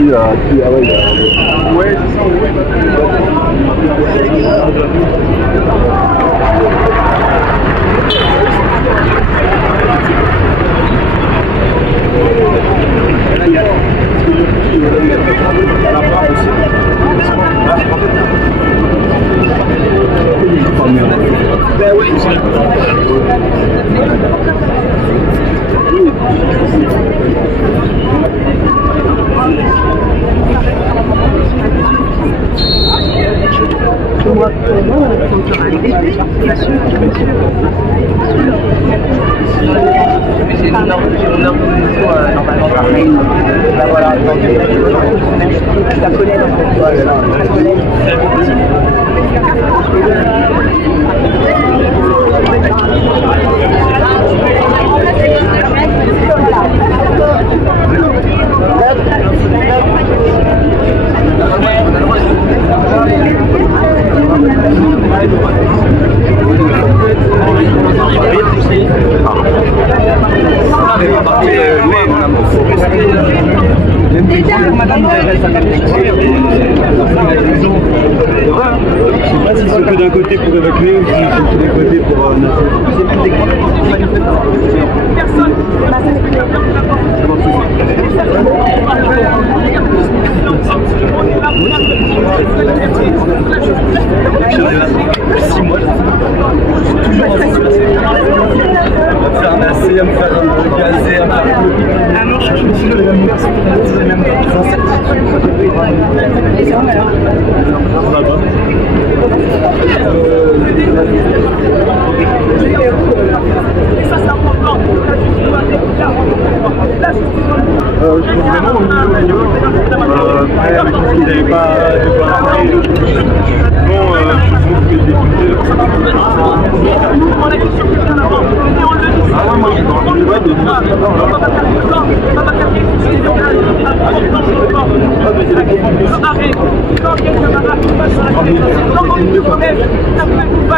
qui ah ouais. Ouais, c'est ça, ouais. Ben oui, normalement par mail. Là voilà, ça connaît madame, je sais pas si c'est que d'un côté pour évacuer ou si c'est que d'un côté pour personne. À me faire gazer, à me faire... Ah non, je me suis levé la même personne. Ça, c'est important. Je trouve vraiment après, avec ce qu'ils n'avaient pas de quoi appeler. Bon, je trouve que j'ai ah ouais, moi je suis dans le débat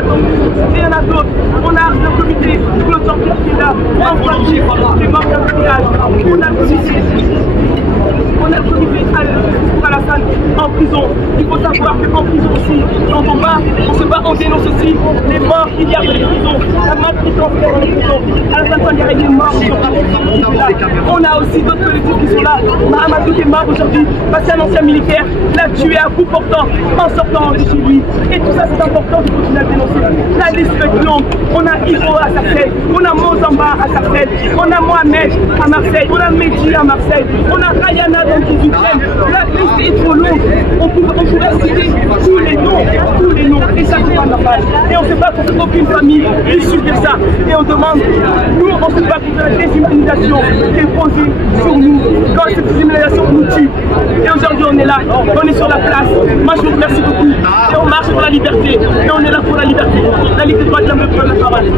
de rien à d'autre. On a le comité, Claude Jean-Pierre qui est là, Antoine qui est membre d'un village, on a le comité à la salle en prison. Il faut savoir qu'en prison aussi, quand on se bat, on dénonce aussi les morts qu'il y a dans les prisons, la maltraitance dans les prisons. À la fin, il y a des morts qui sont là. On a aussi d'autres collectifs qui sont là. Mahamadou qui est mort aujourd'hui, parce qu'un ancien militaire l'a tué à bout portant en sortant de chez lui. Et tout ça, c'est important de continuer à dénoncer. La liste est longue. On a Ivo à Sarcelles, on a Mozamba à Sarcelles, on a Mohamed à Marseille, on a Mehdi à Marseille, on a Rayana dans le 18e. La liste est trop longue. On pourrait citer tous les noms. Et ça, c'est pas normal. Et on ne se bat contre aucune famille issue de ça. Et on demande, nous, on se bat contre la déshumanisation qui est posée sur nous. Quand cette déshumanisation nous tue. Et aujourd'hui, on est là, on est sur la place. Moi, je vous remercie beaucoup. Et on marche pour la liberté. Et on est là pour la liberté. La Ligue des droits de l'homme pour le travail.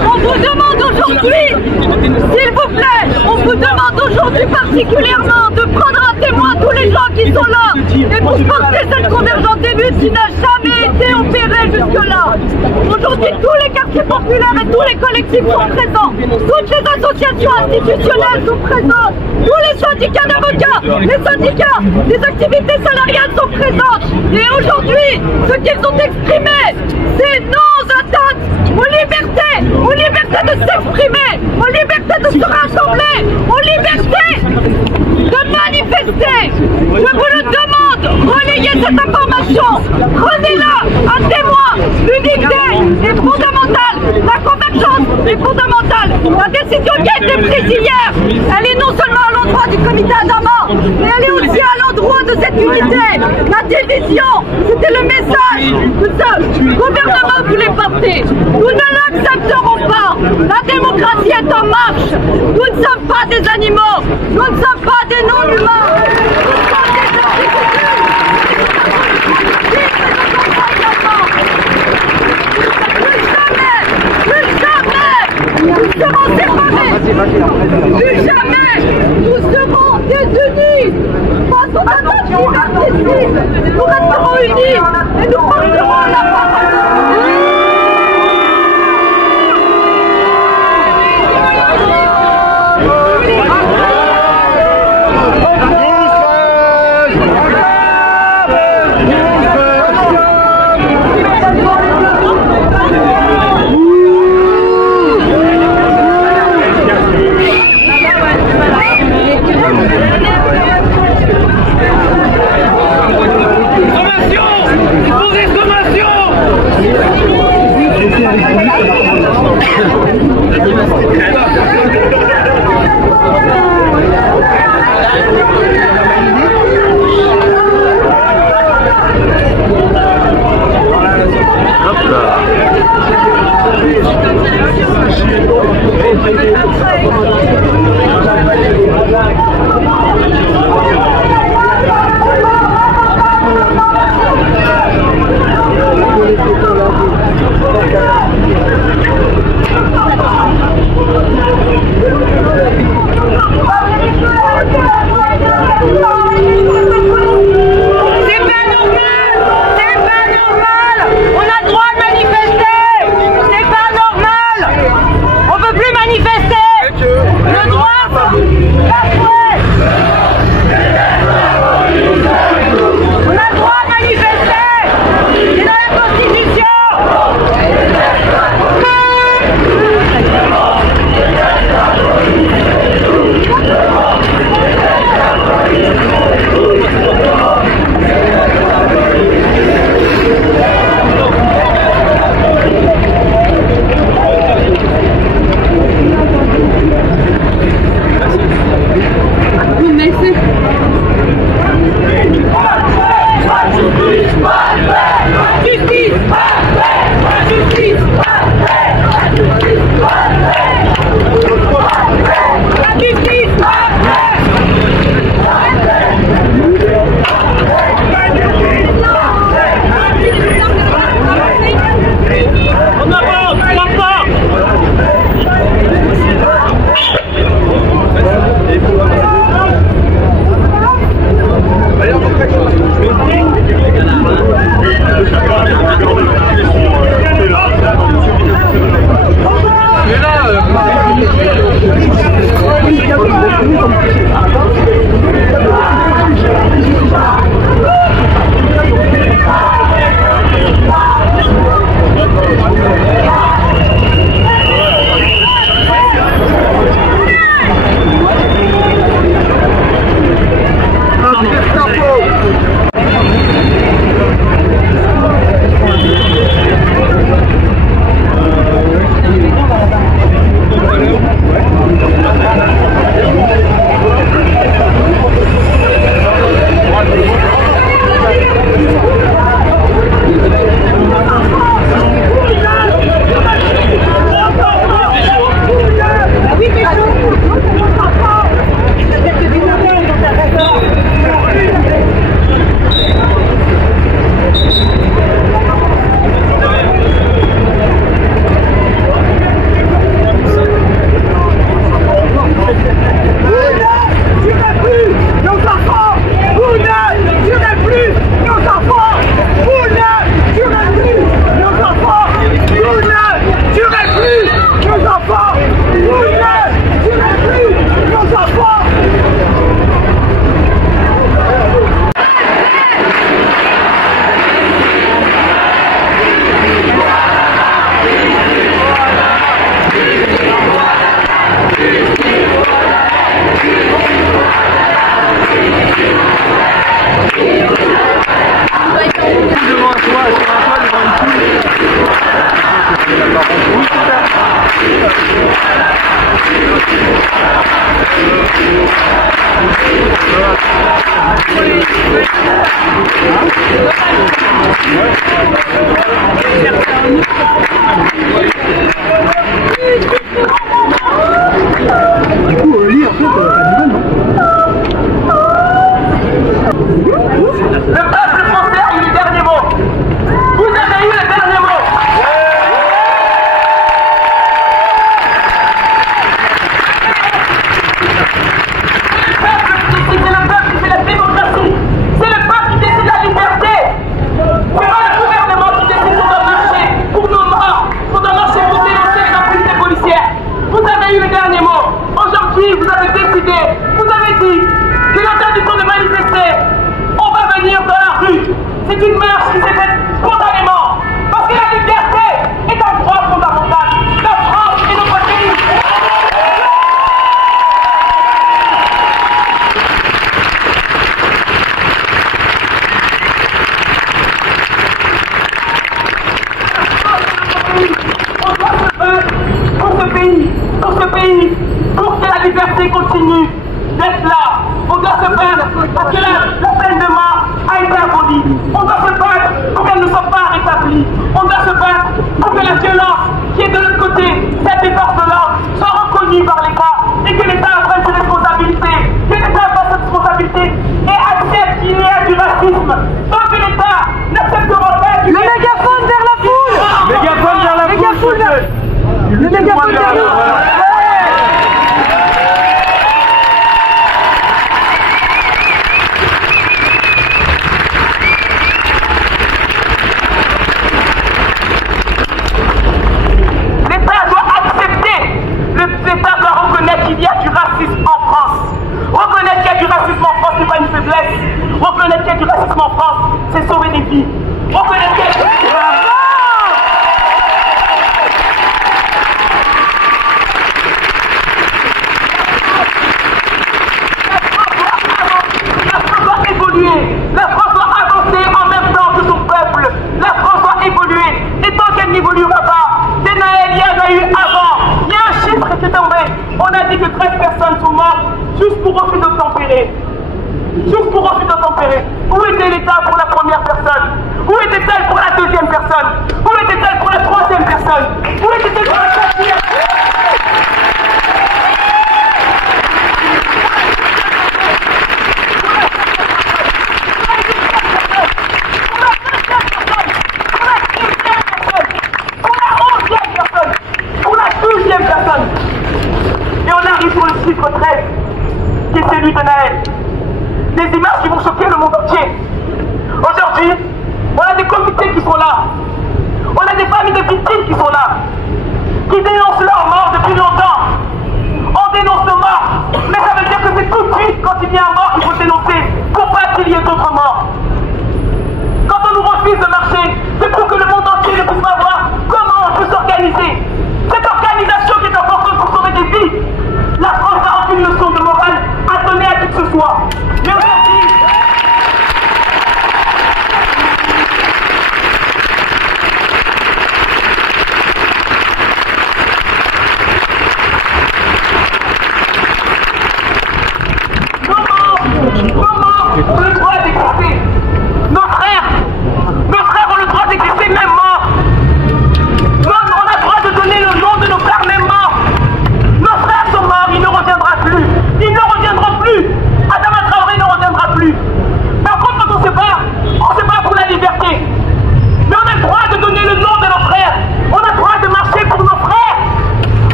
On vous demande aujourd'hui, s'il vous plaît, on vous demande aujourd'hui particulièrement de prendre un témoin tous les gens qui sont là et pour porter cette convergence des luttes qui n'a jamais été opérée jusque-là. Aujourd'hui, tous les quartiers populaires et tous les collectifs sont présents, toutes les associations institutionnelles sont présentes, tous les syndicats d'avocats, les syndicats des activités salariales sont présents. Et aujourd'hui, ce qu'ils ont exprimé, c'est non atteinte aux libertés de s'exprimer, aux libertés de se rassembler, aux libertés de manifester. Je vous le demande, relayez cette information, prenez-la, un témoin, l'unité est fondamentale, la convergence est fondamentale. La décision qui a été prise hier, elle est non seulement à l'endroit du comité Adama, mais elle est aussi à l'endroit de cette unité. La division, c'était le message que ce gouvernement voulait porter. Nous ne l'accepterons pas. La démocratie est en marche. Nous ne sommes pas des animaux. Nous ne sommes pas des non-humains. Nous sommes des individus. Plus jamais nous serons séparés. Plus jamais nous serons désunis face aux attaques liberticides. nous resterons unis et nous porterons la parole. Sommation! C'est une marche qui s'est faite spontanément. Parce que la liberté est un droit fondamental. La France est notre pays. On doit se battre pour ce pays, pour que la liberté continue d'être là. On doit se battre pour que la peine de mort a été abolie. On doit se battre pour qu'elle ne soit pas rétablie. On doit se battre pour que la violence qui est de l'autre côté, celle des forces de l'ordre, soit reconnue par l'État et que l'État prenne ses responsabilités. Que l'État prenne ses responsabilités et accepte qu'il y a du racisme. Tant que l'État n'acceptera pas du... Le mégaphone vers la foule. Mégaphone vers la foule. Le mégaphone vers nous. L'État doit reconnaître qu'il y a du racisme en France. Reconnaître qu'il y a du racisme en France, c'est pas une faiblesse. Reconnaître qu'il y a du racisme en France, c'est sauver des vies. Reconnaître qu'il y a du racisme. La France doit évoluer. La France doit avancer en même temps que son peuple. La France doit évoluer. Et tant qu'elle n'évoluera pas, des Naël, il y en a eu avant. Il y a un chiffre qui est tombé. On a dit que 13 personnes sont mortes juste pour refus d'obtempérer. Juste pour refus d'obtempérer. Où était l'État pour la première personne? Où était-elle pour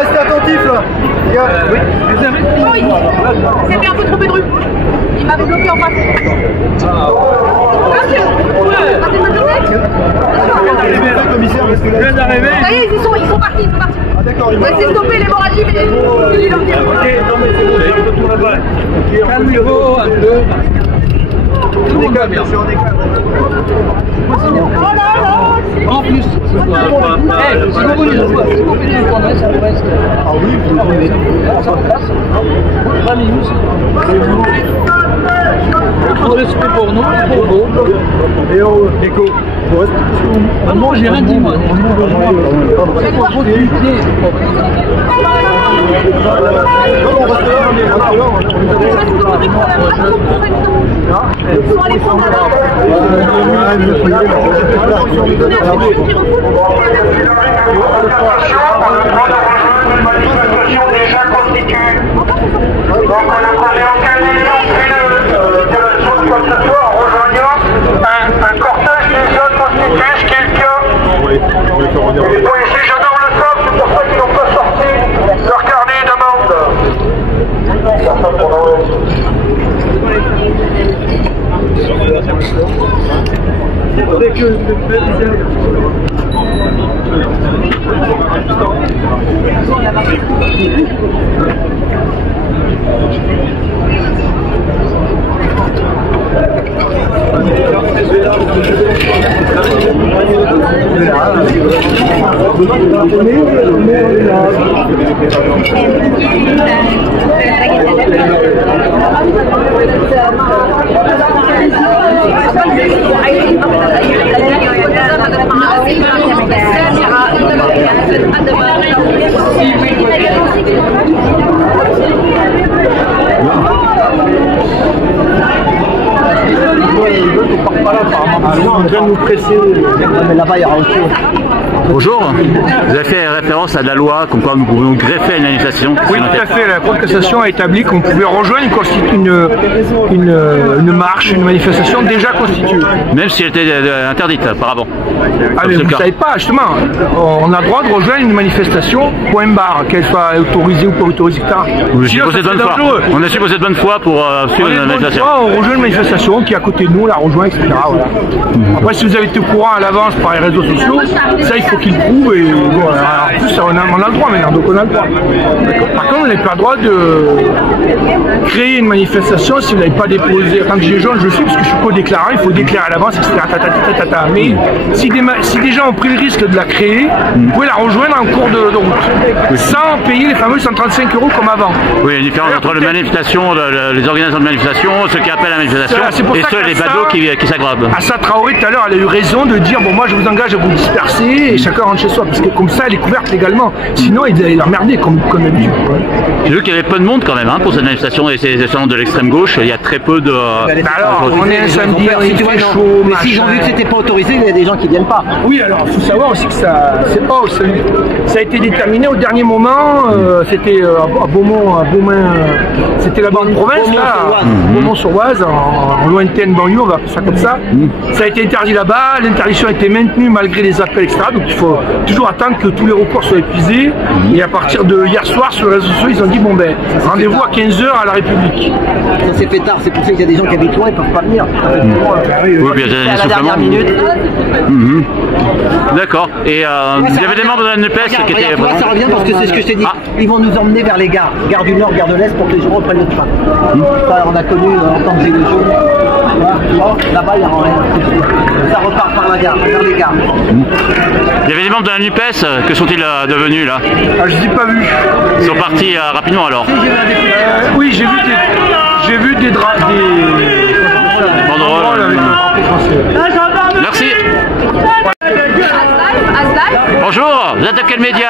Restez attentifs là. Oui. C'est bien un peu trompé de rue. Il m'avait bloqué en face. Monsieur, passez de ma journée. Ça y est, ils sont partis, ils sont partis. Ah d'accord, On va essayer de stopper l'hémorragie, mais il leur dit. Calmez-vous un peu. On déconne, bien sûr, on déconne. Oh là là. En plus, si vous voulez, Ah oui, sur place, 20 minutes. Pour respect pour nous, pour vous. Et Nico, Moi, j'ai rien dit, moi. C'est pour vous de lutter. non, on reste là, Ils sont allés prendre la barre. Déjà constituée. Donc on ne connaît aucun élément de violation de quoi que ce soit en rejoignant un cortège déjà constitué, ce qui est le cas. Les policiers gendarmes le savent, c'est pour ça qu'ils n'ont pas sorti leur carnet d'amende. on vient de nous presser. Mais là-bas, il y aura autre chose. Bonjour, vous avez fait référence à la loi comme quoi nous pouvons greffer une manifestation. Oui, tout à fait. La Cour de cassation a établi qu'on pouvait rejoindre une marche, une manifestation déjà constituée. Même si elle était interdite auparavant. Ah, mais vous ne savez pas, justement, on a le droit de rejoindre une manifestation, point barre, qu'elle soit autorisée ou pas autorisée, etc. On est supposé de bonne foi. On est supposé de bonne foi pour suivre une manifestation. On rejoint une manifestation qui est à côté de nous, on la rejoint, etc. Voilà. Après, si vous avez été au courant à l'avance par les réseaux sociaux, ça il faut qu'ils le prouvent. Et bon, en plus, on a le droit maintenant, donc on a le droit. Par contre, on n'a pas le droit de créer une manifestation si vous n'avez pas déposé. Quand j'ai jaune, je le sais parce que je suis co-déclarant, il faut déclarer à l'avance, etc. Mais si des gens ont pris le risque de la créer, vous pouvez la rejoindre en cours de route, sans payer les fameux 135 € comme avant. Oui, il y a une différence entre les manifestations, les organisateurs de manifestations, ceux qui appellent à la manifestation, et ceux, les badauds qui s'aggravent. Assa Traoré, tout à l'heure, elle a eu raison de dire bon, moi je vous engage à vous disperser et chacun rentre chez soi, parce que comme ça elle est couverte légalement. Sinon ils allaient l'emmerder comme d'habitude. J'ai vu qu'il y avait peu de monde quand même pour cette manifestation et ces étudiants de l'extrême gauche. Il y a très peu de. Alors, on est un samedi, il fait chaud. Mais s'ils ont vu que c'était pas autorisé, il y a des gens qui viennent pas. Oui, alors il faut savoir aussi que ça a été déterminé au dernier moment. C'était à Beaumont, c'était la bande province, là, Beaumont-sur-Oise, en lointaine banlieue, on va appeler ça comme ça. Ça a été interdit là-bas, l'interdiction a été maintenue malgré les appels, etc. Donc il faut toujours attendre que tous les recours soient épuisés. Et à partir de hier soir, sur les réseaux sociaux, ils ont dit bon ben, rendez-vous à 15 h à la République. Ça s'est fait tard, c'est pour ça qu'il y a des gens qui habitent loin, ils peuvent pas venir. Oui, bien à la dernière minute. D'accord. Et il y avait des membres de la NUPES qui étaient. Ça revient parce que c'est ce que je t'ai dit. Ils vont nous emmener vers les gares, gare du Nord, gare de l'Est, pour que les gens reprennent le train. Ça, on a connu en tant que gilets jaunes. Là-bas, il n'y a rien. Ça repart par la gare, vers les gares. Il y avait des membres de la NUPES, que sont-ils devenus là? Ah, je ne les ai pas vus. Ils sont partis rapidement alors. Oui, j'ai vu des banderoles avec le drapeau français. Merci. Bonjour, vous êtes de quel média?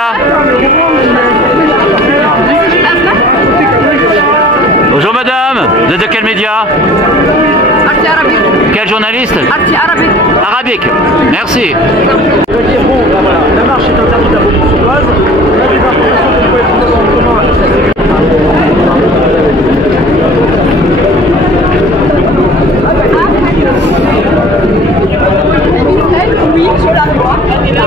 Bonjour madame, Vous êtes de quel média? Arti Arabique. Quel journaliste? Arti Arabique. Arabique. Merci. Je veux dire, bon, ben voilà, la marche est interdite à Beaumont-sur-Oise. On a des informations qu'on peut être en commun avec ça. Oui, je la vois. Elle est là.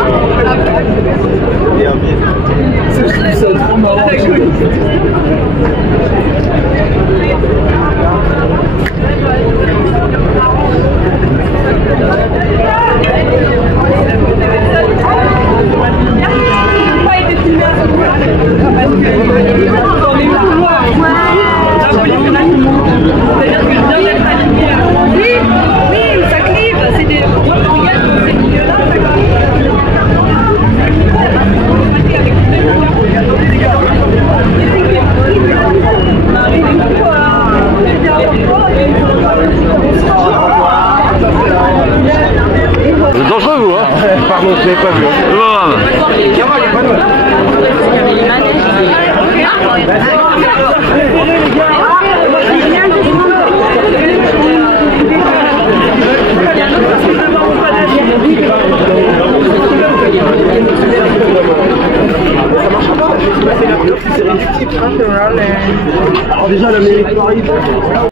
C'est trop marrant. Oui, ça clive. C'est des... Vous êtes dangereux, vous, hein? Pardon, je l'ai pas vu. Alors déjà, la mairie de Paris.